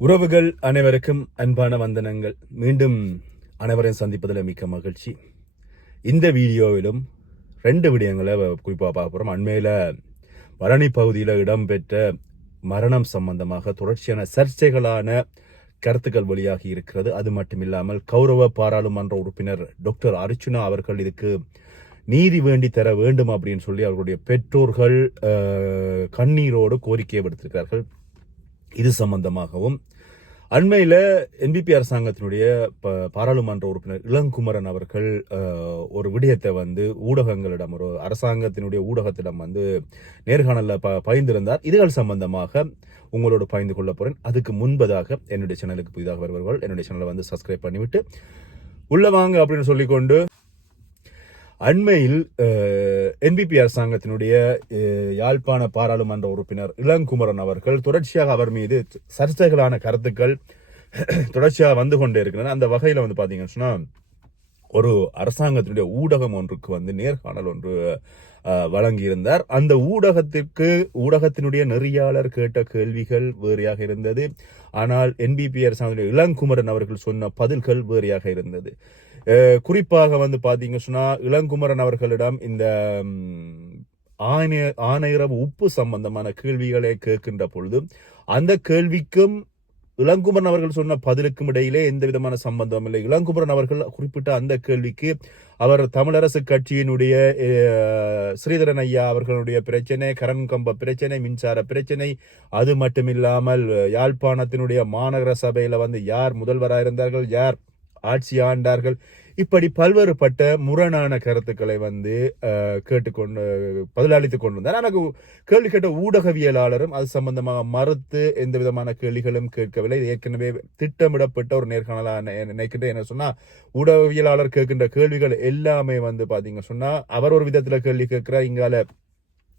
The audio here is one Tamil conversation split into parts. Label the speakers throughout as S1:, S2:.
S1: உறவுகள் அனைவருக்கும் அன்பான வந்தனங்கள். மீண்டும் அனைவரையும் சந்திப்பதில் மிக்க மகிழ்ச்சி. இந்த வீடியோவிலும் ரெண்டு விடயங்களை குறிப்பாக பார்க்க போகிறோம் அண்மையில் பழனி பகுதியில் இடம்பெற்ற மரணம் சம்பந்தமாக தொடர்ச்சியான சர்ச்சைகளான கருத்துக்கள் வெளியாகி இருக்கிறது. அது மட்டும் இல்லாமல் கௌரவ பாராளுமன்ற உறுப்பினர் டாக்டர் அர்ச்சுனா அவர்கள் இதுக்கு நீதி வேண்டி தர வேண்டும் அப்படின்னு சொல்லி அவர்களுடைய பெற்றோர்கள் கண்ணீரோடு கோரிக்கையை விடுத்திருக்கிறார்கள். இது சம்பந்தமாகவும் அண்மையில் என்பிபி அரசாங்கத்தினுடைய ப- பாராளுமன்ற உறுப்பினர் இளங்குமரன் அவர்கள் ஒரு விடயத்தை வந்து ஊடகங்களிடம் ஒரு அரசாங்கத்தினுடைய ஊடகத்திடம் வந்து நேர்காணலில் ப பகிர்ந்திருந்தார். இதுகள் சம்பந்தமாக உங்களோடு பகிர்ந்து கொள்ள போகிறேன் அதுக்கு முன்பதாக என்னுடைய சேனலுக்கு புதிதாக வருபவர்கள் என்னுடைய சேனலை வந்து சப்ஸ்கிரைப் பண்ணிவிட்டு உள்ள வாங்க அப்படின்னு சொல்லிக்கொண்டு அண்மையில் என்பிபி அரசாங்கத்தினுடைய யாழ்ப்பாண பாராளுமன்ற உறுப்பினர் இளங்குமரன் அவர்கள் தொடர்ச்சியாக அவர் மீது சர்ச்சைகளான கருத்துக்கள் தொடர்ச்சியாக வந்து கொண்டே இருக்கின்றன. அந்த வகையில் வந்து பார்த்தீங்கன்னு சொன்னால் ஒரு அரசாங்கத்தினுடைய ஊடகம் ஒன்றுக்கு வந்து நேர்காணல் ஒன்று வழங்கியிருந்தார். அந்த ஊடகத்திற்கு ஊடகத்தினுடைய நெறியாளர் கேட்ட கேள்விகள் வேறையாக இருந்தது. ஆனால் என்பிபி அரசாங்கத்தினுடைய இளங்குமரன் அவர்கள் சொன்ன பதில்கள் வேறையாக இருந்தது. குறிப்பாக வந்து பார்த்தீங்க சொன்னால் இளங்குமரன் அவர்களிடம் இந்த ஆணைய ஆணையரவு உப்பு சம்பந்தமான கேள்விகளை கேட்கின்ற பொழுது அந்த கேள்விக்கும் இளங்குமரன் அவர்கள் சொன்ன பதிலுக்கும் இடையிலே எந்த விதமான சம்பந்தம் இல்லை. இளங்குமரன் அவர்கள் குறிப்பிட்ட அந்த கேள்விக்கு அவர் தமிழரசு கட்சியினுடைய ஸ்ரீதரன் ஐயா அவர்களுடைய பிரச்சனை கரண் கம்ப பிரச்சனை மின்சார பிரச்சனை அது மட்டுமில்லாமல் யாழ்ப்பாணத்தினுடைய மாநகர சபையில் வந்து யார் முதல்வராக இருந்தார்கள் யார் ஆட்சி ஆண்டார்கள். இப்படி பல்வேறுபட்ட முரணான கருத்துக்களை வந்து கேட்டுக்கொண்டு பதிலளித்துக் கொண்டிருந்தார். ஆனால் கேள்வி கேட்ட ஊடகவியலாளரும் அது சம்பந்தமாக மறுத்து எந்த விதமான கேள்விகளும் கேட்கவில்லை. ஏற்கனவே திட்டமிடப்பட்ட ஒரு நேர்காணலாக நான் நினைக்கின்றேன் என்ன சொன்னால் ஊடகவியலாளர் கேட்கின்ற கேள்விகள் எல்லாமே வந்து பார்த்தீங்க சொன்னால் அவர் ஒரு விதத்தில் கேள்வி கேட்கிறார். இங்கால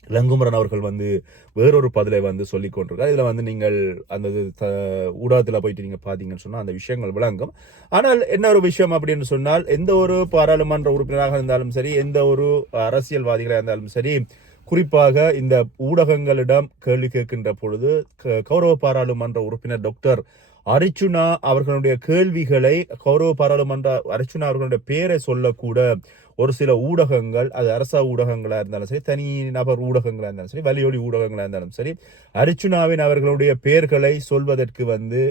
S1: ரங்குமரன் அவர்கள் வந்து வேறொரு பதிலை வந்து சொல்லிக் கொண்டிருக்கார். இதில் வந்து நீங்கள் அந்த த- போயிட்டு நீங்கள் பார்த்தீங்கன்னு சொன்னால் அந்த விஷயங்கள் விளங்கும். ஆனால் என்ன ஒரு விஷயம் அப்படின்னு சொன்னால் எந்த ஒரு பாராளுமன்ற உறுப்பினராக இருந்தாலும் சரி எந்த ஒரு அரசியல்வாதிகளாக இருந்தாலும் சரி குறிப்பாக இந்த ஊடகங்களிடம் கேள்வி கேட்கின்ற பொழுது க- கௌரவ பாராளுமன்ற உறுப்பினர் டாக்டர் அர்ச்சுனா அவர்களுடைய கேள்விகளை கௌரவ பாராளுமன்ற அர்ச்சுனா அவர்களுடைய பேரை சொல்லக்கூட ஒரு சில ஊடகங்கள் அது அரச ஊடகங்களாக இருந்தாலும் சரி தனி நபர் ஊடகங்களாக இருந்தாலும் சரி வலியொலி ஊடகங்களாக இருந்தாலும் சரி அர்ச்சுனாவின் அவர்களுடைய பெயர்களை சொல்வதற்கு வந்து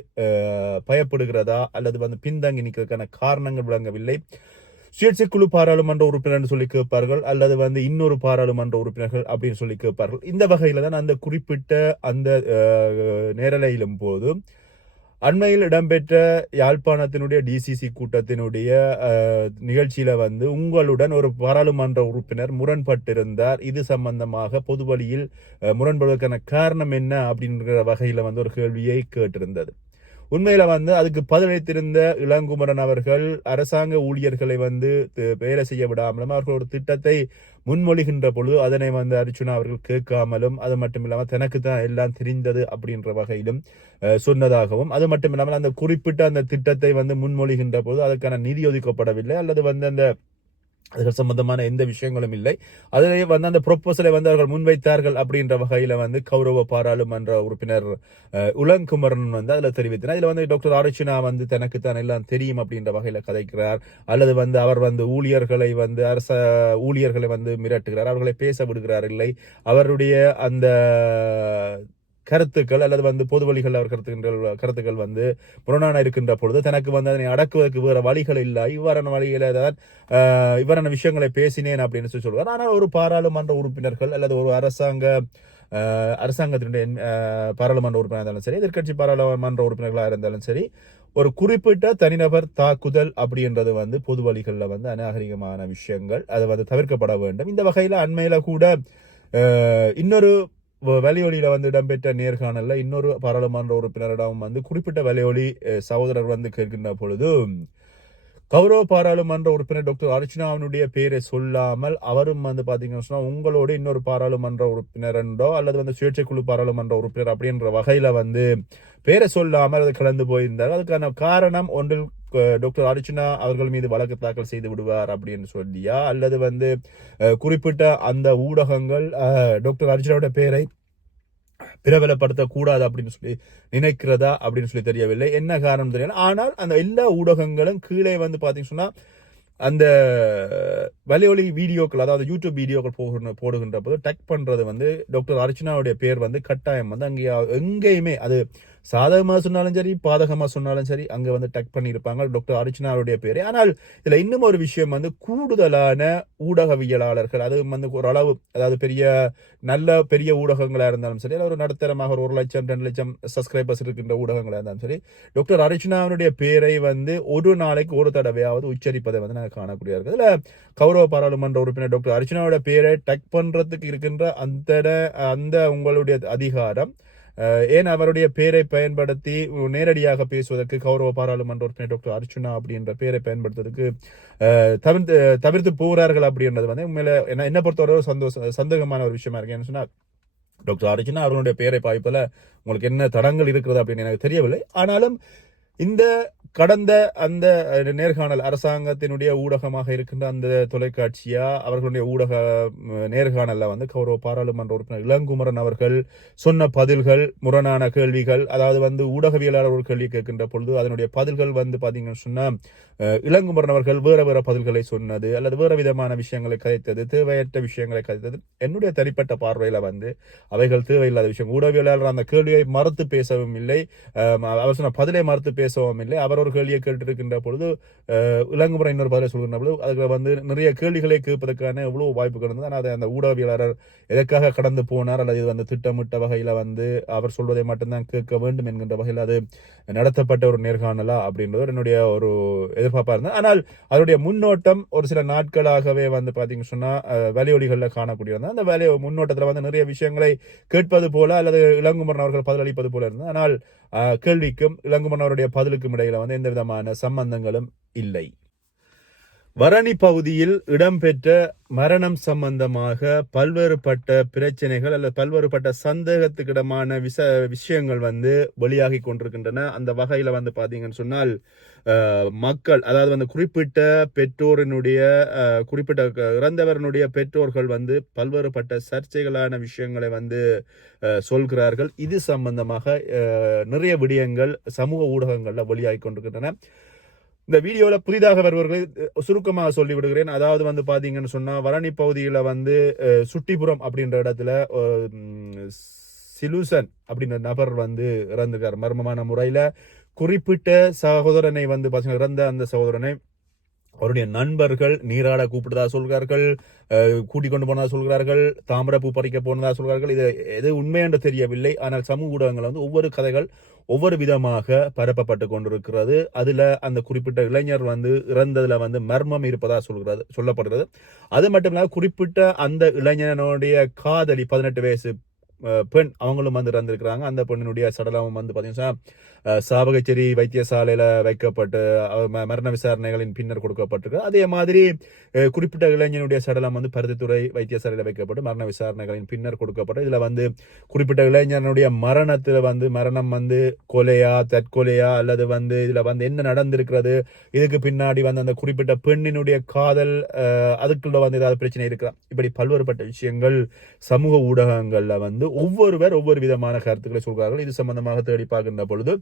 S1: பயப்படுகிறதா அல்லது வந்து பின்தங்கி நிற்கிறதுக்கான காரணங்கள் விளங்கவில்லை. சுயேட்சை குழு பாராளுமன்ற உறுப்பினர் சொல்லி கேட்பார்கள் அல்லது வந்து இன்னொரு பாராளுமன்ற உறுப்பினர்கள் அப்படின்னு சொல்லி கேட்பார்கள். இந்த வகையில் தான் அந்த குறிப்பிட்ட அந்த நேரலையிலும் போது அண்மையில் இடம்பெற்ற யாழ்ப்பாணத்தினுடைய டிசிசி கூட்டத்தினுடைய நிகழ்ச்சியில் வந்து உங்களுடன் ஒரு பாராளுமன்ற உறுப்பினர் முரண்பட்டிருந்தார். இது சம்பந்தமாக பொது வழியில் முரண்படுவதற்கான காரணம் என்ன? அப்படிங்கிற வகையில் வந்து ஒரு கேள்வியை கேட்டிருந்தது. உண்மையில் வந்து அதுக்கு பதிலளித்திருந்த இளங்குமரன் அவர்கள் அரசாங்க ஊழியர்களை வந்து வேலை செய்ய விடாமலும் அவர்கள் ஒரு திட்டத்தை முன்மொழிகின்ற பொழுது அதனை வந்து அர்ச்சுனா அவர்கள் கேட்காமலும் அது மட்டும் இல்லாமல் தனக்கு தான் எல்லாம் தெரிந்தது அப்படின்ற வகையிலும் சொன்னதாகவும் அது மட்டும் இல்லாமல் அந்த குறிப்பிட்ட அந்த திட்டத்தை வந்து முன்மொழிகின்ற பொழுது அதுக்கான நிதி ஒதுக்கப்படவில்லை அல்லது வந்து அந்த அதுகள் சம்பந்தமான எந்த விஷயங்களும் இல்லை. அதிலே வந்து அந்த ப்ரொப்போசலை வந்து அவர்கள் முன்வைத்தார்கள் அப்படின்ற வகையில் வந்து கௌரவ பாராளுமன்ற உறுப்பினர் உலங்குமரன் வந்து அதில் தெரிவித்தார் அதில் வந்து டாக்டர் ஆரோச்சினா வந்து தனக்கு தான் எல்லாம் தெரியும் அப்படின்ற வகையில் கதைக்கிறார். அல்லது வந்து அவர் வந்து ஊழியர்களை வந்து அரச ஊழியர்களை வந்து மிரட்டுகிறார். அவர்களை பேச விடுகிறார் இல்லை. அவருடைய அந்த கருத்துக்கள் அல்லது வந்து பொது வழிகள் அவர் கருத்துக்கின்ற கருத்துக்கள் வந்து புறநான இருக்கின்ற பொழுது தனக்கு வந்து அதனை அடக்குவதற்கு வேறு வழிகள் இல்லை. இவ்வாறான வழிகளை தான் இவ்வாறான விஷயங்களை பேசினேன் அப்படின்னு சொல்லி சொல்லுவார் ஆனால் ஒரு பாராளுமன்ற உறுப்பினர்கள் அல்லது ஒரு அரசாங்க அரசாங்கத்தினுடைய பாராளுமன்ற உறுப்பினராக இருந்தாலும் சரி எதிர்க்கட்சி பாராளுமன்ற உறுப்பினர்களாக இருந்தாலும் சரி ஒரு குறிப்பிட்ட தனிநபர் தாக்குதல் அப்படின்றது வந்து பொது வழிகளில் வந்து அநாகரிகமான விஷயங்கள். அது வந்து தவிர்க்கப்பட வேண்டும். இந்த வகையில் அண்மையில் கூட இன்னொரு வலியொலியில் வந்து இடம்பெற்ற நேர்காணலில் இன்னொரு பாராளுமன்ற உறுப்பினரிடம் வந்து குறிப்பிட்ட வலியொலி சகோதரர் வந்து கேட்கின்ற பொழுது கௌரவ பாராளுமன்ற உறுப்பினர் டாக்டர் அர்ச்சனாவினுடைய பேரை சொல்லாமல் அவரும் வந்து பார்த்தீங்கன்னு சொன்னால் உங்களோட இன்னொரு பாராளுமன்ற உறுப்பினர் அல்லது வந்து சுயேட்சை குழு பாராளுமன்ற உறுப்பினர் அப்படின்ற வகையில் வந்து பேரை சொல்லாமல் அது கலந்து போயிருந்தார். அதுக்கான காரணம் ஒன்றில் டாக்டர் அர்ச்சனா அவர்கள் மீது வழக்கு தாக்கல் செய்து விடுவார் அப்படின்னு சொல்லியா? அல்லது வந்து குறிப்பிட்ட அந்த ஊடகங்கள் டாக்டர் அர்ச்சனாவோட பெயரை பிரபலப்படுத்தக்கூடாது அப்படின்னு சொல்லி நினைக்கிறதா அப்படின்னு சொல்லி தெரியவில்லை. என்ன காரணம் தெரியல. ஆனால் அந்த எல்லா ஊடகங்களும் கீழே வந்து பார்த்தீங்கன்னு சொன்னால் அந்த வலையொலி வீடியோக்கள் அதாவது யூடியூப் வீடியோக்கள் போகிற போடுகின்ற போது டக் பண்ணுறது வந்து டாக்டர் அர்ச்சனாவுடைய பேர் வந்து கட்டாயம் வந்து அங்கே எங்கேயுமே அது சாதகமாக சொன்னாலும் சரி பாதகமாக சொன்னாலும் சரி அங்கே வந்து டக் பண்ணியிருப்பாங்க. டாக்டர் அர்ச்சனாருடைய பேர். ஆனால் இதில் இன்னும் ஒரு விஷயம் வந்து கூடுதலான ஊடகவியலாளர்கள் அது வந்து ஒரு அளவு அதாவது பெரிய நல்ல பெரிய ஊடகங்களாக இருந்தாலும் சரி ஒரு நடுத்தரமாக ஒரு ஒரு லட்சம் ரெண்டு லட்சம் சப்ஸ்கிரைபர்ஸ் இருக்கின்ற ஊடகங்களாக இருந்தாலும் சரி டாக்டர் அர்ச்சனாவுடைய பேரை வந்து ஒரு நாளைக்கு ஒரு தடவையாவது உச்சரிப்பதை வந்து நாங்கள் காணக்கூடிய இருக்குது இதில் கௌரவ பாராளுமன்ற உறுப்பினர் டாக்டர் அர்ச்சனாவோட பேரை டக் பண்ணுறதுக்கு இருக்கின்ற அந்த அந்த உங்களுடைய அதிகாரம் ஏன் அவருடைய பேரை பயன்படுத்தி நேரடியாக பேசுவதற்கு கௌரவ பாராளுமன்ற உறுப்பினர் டாக்டர் அர்ச்சுனா அப்படின்ற பேரை பயன்படுத்துவதற்கு தவிர்த்து தவிர்த்து போகிறார்கள் அப்படின்றது வந்து உண்மையில என்ன என்ன பொறுத்தவரை ஒரு சந்தோஷ சந்தேகமான ஒரு விஷயமா இருக்கு. ஏன்னு சொன்னா டாக்டர் அர்ச்சுனா அவருடைய பெயரை பாய்ப்பதில் உங்களுக்கு என்ன தடங்கள் இருக்கிறது அப்படின்னு எனக்கு தெரியவில்லை. ஆனாலும் இந்த கடந்த அந்த நேர்காணல் அரசாங்கத்தினுடைய ஊடகமாக இருக்கின்ற அந்த தொலைக்காட்சியா அவர்களுடைய ஊடக நேர்காணலில் நேர்காணல்ல வந்து கௌரவ பாராளுமன்ற உறுப்பினர் இளங்குமரன் அவர்கள் சொன்ன பதில்கள் முரணான கேள்விகள் அதாவது வந்து ஊடகவியலாளர் ஒரு கேள்வி கேட்கின்ற பொழுது அதனுடைய பதில்கள் வந்து பாத்தீங்கன்னு சொன்னா இளங்குமரன் அவர்கள் வேற வேற பதில்களை சொன்னது அல்லது வேற விதமான விஷயங்களை கதைத்தது தேவையற்ற விஷயங்களை கதைத்தது. என்னுடைய தனிப்பட்ட பார்வையில வந்து அவைகள் தேவையில்லாத விஷயம். ஊடகவியலாளர் அந்த கேள்வியை மறுத்து பேசவும் இல்லை. அவர் சொன்ன பதிலை மறுத்து பேசவும் இல்லை. அவர் ஒரு கேள்வியை கேட்டிருக்கின்ற பொழுது இளங்குமுறை இன்னொரு பதிலை சொல்கின்ற பொழுது அதுக்கு வந்து நிறைய கேள்விகளை கேட்பதற்கான எவ்வளோ வாய்ப்புகள் இருந்தது. ஆனால் அதை அந்த ஊடகவியலாளர் எதற்காக கடந்து போனார்? அல்லது இது வந்து திட்டமிட்ட வகையில் வந்து அவர் சொல்வதை மட்டும்தான் கேட்க வேண்டும் என்கின்ற வகையில் அது நடத்தப்பட்ட ஒரு நேர்காணலா அப்படின்றது என்னுடைய ஒரு எதிர்பார்ப்பாக இருந்தது. ஆனால் அதனுடைய முன்னோட்டம் ஒரு சில நாட்களாகவே வந்து பாத்தீங்க சொன்னா வலியொலிகளில் வலையொலிகள்ல காணக்கூடிய இருந்தது அந்த வேலையை முன்னோட்டத்தில் வந்து நிறைய விஷயங்களை கேட்பது போல அல்லது இளங்குமரன் அவர்கள் பதிலளிப்பது போல இருந்தது. ஆனால் கேள்விக்கும் இளங்குமரன் அவருடைய பதிலுக்கும் இடையில வந்து எந்த விதமான சம்பந்தங்களும் இல்லை. வரணி பகுதியில் இடம்பெற்ற மரணம் சம்பந்தமாக பல்வேறுபட்ட பிரச்சனைகள் அல்லது பல்வேறுபட்ட சந்தேகத்துக்கிடமான விச விஷயங்கள் வந்து வெளியாகி கொண்டிருக்கின்றன. அந்த வகையில் வந்து பார்த்தீங்கன்னு சொன்னால் மக்கள் அதாவது வந்து குறிப்பிட்ட பெற்றோரினுடைய குறிப்பிட்ட இறந்தவரனுடைய பெற்றோர்கள் வந்து பல்வேறுபட்ட சர்ச்சைகளான விஷயங்களை வந்து சொல்கிறார்கள். இது சம்பந்தமாக நிறைய விடயங்கள் சமூக ஊடகங்களில் வெளியாகி கொண்டிருக்கின்றன. இந்த வீடியோவில் புதிதாக வருவர்களை சுருக்கமாக சொல்லி விடுகிறேன் அதாவது வந்து பார்த்தீங்கன்னு சொன்னால் வரணி பகுதியில் வந்து சுட்டிபுரம் அப்படின்ற இடத்துல சிலூசன் அப்படின்ற நபர் வந்து இறந்துக்கார் மர்மமான முறையில் குறிப்பிட்ட சகோதரனை வந்து பார்த்தீங்கன்னா இறந்த அந்த சகோதரனை அவருடைய நண்பர்கள் நீராட கூப்பிட்டதா சொல்கிறார்கள் கூட்டிக் கொண்டு போனதா சொல்கிறார்கள் தாமரப்பூ பறிக்க போனதா சொல்கிறார்கள். இது எது உண்மை என்று தெரியவில்லை. ஆனால் சமூக ஊடகங்கள் வந்து ஒவ்வொரு கதைகள் ஒவ்வொரு விதமாக பரப்பப்பட்டு கொண்டிருக்கிறது. அதில் அந்த குறிப்பிட்ட இளைஞர் வந்து இறந்ததில் வந்து மர்மம் இருப்பதாக சொல்கிறது சொல்லப்படுகிறது. அது மட்டும் இல்லாமல் குறிப்பிட்ட அந்த இளைஞனுடைய காதலி பதினெட்டு வயசு பெண் அவங்களும் வந்து இறந்துருக்கிறாங்க. அந்த பெண்ணினுடைய சடலம் வந்து பார்த்தீங்கன்னா சாபகச்சேரி வைத்தியசாலையில் வைக்கப்பட்டு ம- மரண விசாரணைகளின் பின்னர் கொடுக்கப்பட்டிருக்கு. அதே மாதிரி குறிப்பிட்ட இளைஞனுடைய சடலம் வந்து பருத்தித்துறை வைத்தியசாலையில் வைக்கப்பட்டு மரண விசாரணைகளின் பின்னர் கொடுக்கப்பட்டு இதில் வந்து குறிப்பிட்ட இளைஞனுடைய மரணத்தில் வந்து மரணம் வந்து கொலையா தற்கொலையா அல்லது வந்து இதில் வந்து என்ன நடந்திருக்கிறது இதுக்கு பின்னாடி வந்து அந்த குறிப்பிட்ட பெண்ணினுடைய காதல் அதுக்குள்ள வந்து ஏதாவது பிரச்சனை இருக்கிறான் இப்படி பல்வேறுபட்ட விஷயங்கள் சமூக ஊடகங்களில் வந்து ஒவ்வொருவர் ஒவ்வொரு விதமான கருத்துக்களை சொல்கிறார்கள். இது சம்பந்தமாக தேடி பார்க்கின்ற பொழுது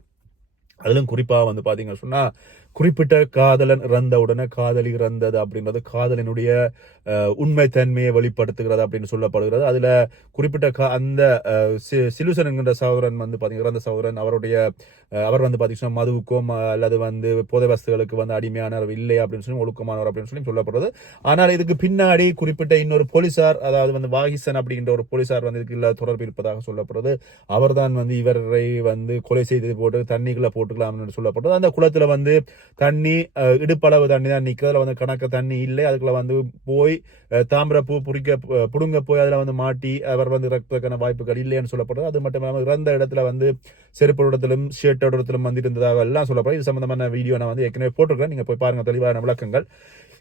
S1: அதிலும் குறிப்பாக வந்து பார்த்தீங்க சொன்னால் குறிப்பிட்ட காதலன் இறந்த உடனே காதலி இறந்தது அப்படின்றது காதலினுடைய உண்மை உண்மைத்தன்மையை வெளிப்படுத்துகிறது அப்படின்னு சொல்லப்படுகிறது. அதில் குறிப்பிட்ட கா- அந்த சிலுசன் என்கின்ற சகோதரன் வந்து பார்த்தீங்க இறந்த சகோதரன் அவருடைய அவர் வந்து பார்த்திங்கன்னா மதுவுக்கும் அல்லது வந்து போதை வஸ்துகளுக்கு வந்து அடிமையானவர் இல்லை அப்படின்னு சொல்லி ஒழுக்கமானவர் அப்படின்னு சொல்லி சொல்லப்படுறது ஆனால் இதுக்கு பின்னாடி குறிப்பிட்ட இன்னொரு போலீசார் அதாவது வந்து வாகிசன் அப்படிங்கிற ஒரு போலீசார் வந்து இதுக்கு இல்லை தொடர்பு இருப்பதாக சொல்லப்படுறது அவர்தான் வந்து இவரை வந்து கொலை செய்து போட்டு தண்ணிக்குள்ள போட்டுக்கலாம்னு சொல்லப்பட்டது அந்த குளத்தில் வந்து தண்ணி இடுப்பளவு தண்ணி தான் நிற்கும் அதில் வந்து கணக்கு தண்ணி இல்லை. அதுக்குள்ள வந்து போய் அஹ், தாமிரப்பூ புடிக்க புடுங்க போய் அதில் வந்து மாட்டி அவர் வந்து ரத்தக்கான வாய்ப்புகள் இல்லைன்னு சொல்லப்பட்டது அது மட்டும் இல்லாமல் இறந்த இடத்துல வந்து செருப்பு இடத்திலும் ஷர்ட் இடத்திலும் வந்துட்டு இருந்ததாக எல்லாம் சொல்லப்படுது இது சம்பந்தமான வீடியோ நான் வந்து ஏற்கனவே போட்டிருக்கேன் நீங்கள் போய் பாருங்கள் தெளிவான விளக்கங்கள்.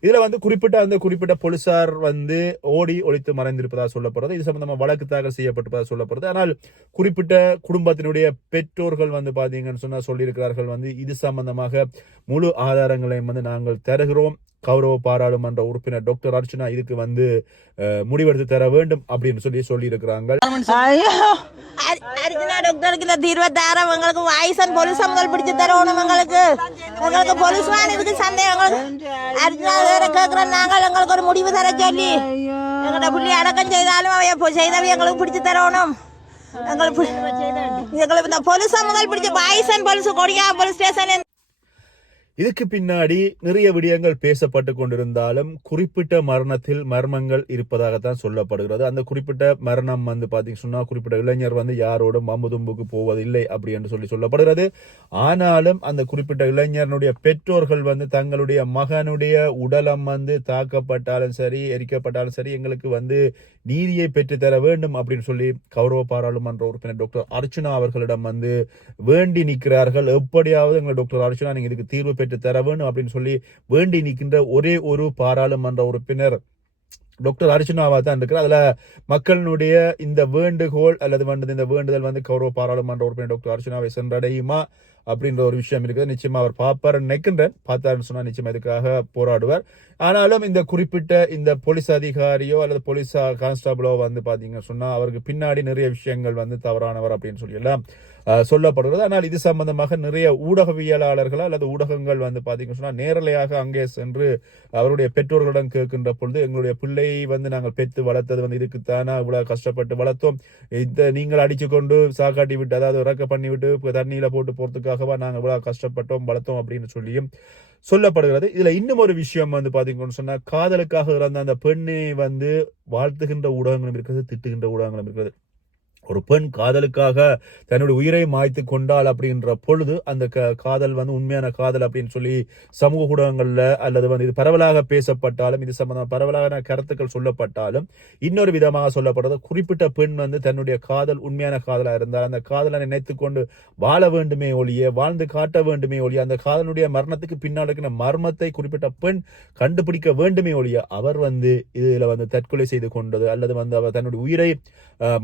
S1: இதுல வந்து குறிப்பிட்ட அந்த குறிப்பிட்ட போலீசார் வந்து ஓடி ஒழித்து மறைந்திருப்பதாக சொல்லப்படுறது. இது சம்பந்தமா வழக்கு தாக்கல் செய்யப்பட்டிருப்பதாக சொல்லப்படுறது ஆனால் குறிப்பிட்ட குடும்பத்தினுடைய பெற்றோர்கள் வந்து பாத்தீங்கன்னு சொன்னா சொல்லியிருக்கிறார்கள் வந்து இது சம்பந்தமாக முழு ஆதாரங்களையும் வந்து நாங்கள் தருகிறோம். கௌரவ பாராளுமன்ற உறுப்பினர் டாக்டர் அர்ச்சனா இதுக்கு வந்து முடிவெடுத்து தர வேண்டும் அப்படின்னு சொல்லி சொல்லியிருக்கிறாங்க
S2: ஐயோ! அர்- அர்ஜுனா டாக்டருக்கு இந்த வாய்ஸன் போலீஸ் முதல் பிடிச்சு தரணும் எங்களுக்கு. எங்களுக்கு போலீஸ் இதுக்கு சந்தேகம் வேற கேட்கிறோம் நாங்கள் எங்களுக்கு ஒரு முடிவு தர சொல்லி. புள்ளி அடக்கம் செய்தாலும் அவைய செய்தவை எங்களுக்கு பிடிச்சு தரணும். எங்களுக்கு இந்த போலீஸ் முதல் பிடிச்ச வாய்ஸன் போலீஸ் கொடியா போலீஸ் ஸ்டேஷன்
S1: இதுக்கு பின்னாடி நிறைய விடயங்கள் பேசப்பட்டு கொண்டிருந்தாலும் குறிப்பிட்ட மரணத்தில் மர்மங்கள் இருப்பதாகத்தான் சொல்லப்படுகிறது. அந்த குறிப்பிட்ட மரணம் வந்து பார்த்தீங்க சொன்னால் குறிப்பிட்ட இளைஞர் வந்து யாரோடும் அம்புதும்புக்கு போவதில்லை அப்படி என்று சொல்லி சொல்லப்படுகிறது. ஆனாலும் அந்த குறிப்பிட்ட இளைஞரனுடைய பெற்றோர்கள் வந்து தங்களுடைய மகனுடைய உடலம் வந்து தாக்கப்பட்டாலும் சரி எரிக்கப்பட்டாலும் சரி எங்களுக்கு வந்து நீதியை பெற்றுத்தர வேண்டும் அப்படின்னு சொல்லி கௌரவ பாராளுமன்ற உறுப்பினர் டாக்டர் அர்ச்சனா அவர்களிடம் வந்து வேண்டி நிற்கிறார்கள். எப்படியாவது எங்கள் டாக்டர் அர்ச்சனா நீங்கள் இதுக்கு தீர்வு பெற்று தர வேண்டும் அப்படின்னு சொல்லி வேண்டி நிற்கின்ற ஒரே ஒரு பாராளுமன்ற உறுப்பினர் டாக்டர் அர்ச்சுனாவா தான் இருக்கிறார். அதில் மக்களினுடைய இந்த வேண்டுகோள் அல்லது வந்து இந்த வேண்டுதல் வந்து கௌரவ பாராளுமன்ற உறுப்பினர் டாக்டர் அர்ஜுனாவை சென்றடையுமா அப்படின்ற ஒரு விஷயம் இருக்குது. நிச்சயமாக அவர் பார்ப்பார் நினைக்கின்றேன் பார்த்தாருன்னு சொன்னால் நிச்சயம் இதுக்காக போராடுவார். ஆனாலும் இந்த குறிப்பிட்ட இந்த போலீஸ் அதிகாரியோ அல்லது போலீஸ் கான்ஸ்டபிளோ வந்து பார்த்தீங்கன்னு சொன்னால் அவருக்கு பின்னாடி நிறைய விஷயங்கள் வந்து தவறானவர் அப்படின்னு சொல்லி எல்லாம் சொல்லப்படுகிறது. ஆனால் இது சம்பந்தமாக நிறைய ஊடகவியலாளர்கள் அல்லது ஊடகங்கள் வந்து பார்த்தீங்கன்னு சொன்னால் நேரலையாக அங்கே சென்று அவருடைய பெற்றோர்களிடம் கேட்கின்ற பொழுது எங்களுடைய பிள்ளை வந்து நாங்கள் பெற்று வளர்த்தது வந்து இதுக்குத்தானா? இவ்வளோ கஷ்டப்பட்டு வளர்த்தோம். இந்த நீங்கள் அடித்து கொண்டு சாக்காட்டி விட்டு அதாவது இறக்க பண்ணிவிட்டு தண்ணியில் போட்டு போகிறதுக்காகவா நாங்கள் இவ்வளோ கஷ்டப்பட்டோம் வளர்த்தோம் அப்படின்னு சொல்லியும் சொல்லப்படுகிறது. இதில் இன்னும் ஒரு விஷயம் வந்து பார்த்தீங்கன்னு சொன்னால் காதலுக்காக இறந்த அந்த பெண்ணை வந்து வாழ்த்துகின்ற ஊடகங்களும் இருக்கிறது திட்டுகின்ற ஊடகங்களும் இருக்கிறது. ஒரு பெண் காதலுக்காக தன்னுடைய உயிரை மாய்த்து கொண்டாள் அப்படின்ற பொழுது அந்த க- காதல் வந்து உண்மையான காதல் அப்படின்னு சொல்லி சமூக ஊடகங்களில் அல்லது வந்து இது பரவலாக பேசப்பட்டாலும் இது சம்பந்தமாக பரவலான கருத்துக்கள் சொல்லப்பட்டாலும் இன்னொரு விதமாக சொல்லப்படுறது குறிப்பிட்ட பெண் வந்து தன்னுடைய காதல் உண்மையான காதலாக இருந்தால் அந்த காதலை நினைத்து கொண்டு வாழ வேண்டுமே ஒழிய வாழ்ந்து காட்ட வேண்டுமே ஒழிய அந்த காதலுடைய மரணத்துக்கு பின்னால் இருக்கிற மர்மத்தை குறிப்பிட்ட பெண் கண்டுபிடிக்க வேண்டுமே ஒழிய அவர் வந்து இதில் வந்து தற்கொலை செய்து கொண்டது அல்லது வந்து அவர் தன்னுடைய உயிரை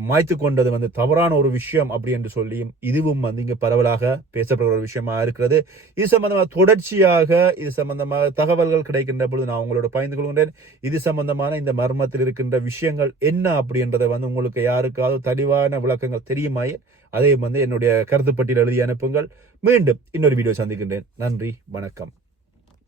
S1: மாய்த்து கொண்டது வந்து தவறான ஒரு விஷயம் அப்படி என்று சொல்லியும் இதுவும் வந்து இங்கே பரவலாக பேசப்படுற ஒரு விஷயமா இருக்கிறது. இது சம்பந்தமாக தொடர்ச்சியாக இது சம்பந்தமாக தகவல்கள் கிடைக்கின்ற பொழுது நான் உங்களோட பயந்து கொள்கின்றேன். இது சம்பந்தமான இந்த மர்மத்தில் இருக்கின்ற விஷயங்கள் என்ன அப்படின்றத வந்து உங்களுக்கு யாருக்காவது தெளிவான விளக்கங்கள் தெரியுமாயே அதையும் வந்து என்னுடைய கருத்துப்பட்டியல் எழுதி அனுப்புங்கள். மீண்டும் இன்னொரு வீடியோ சந்திக்கின்றேன். நன்றி வணக்கம்.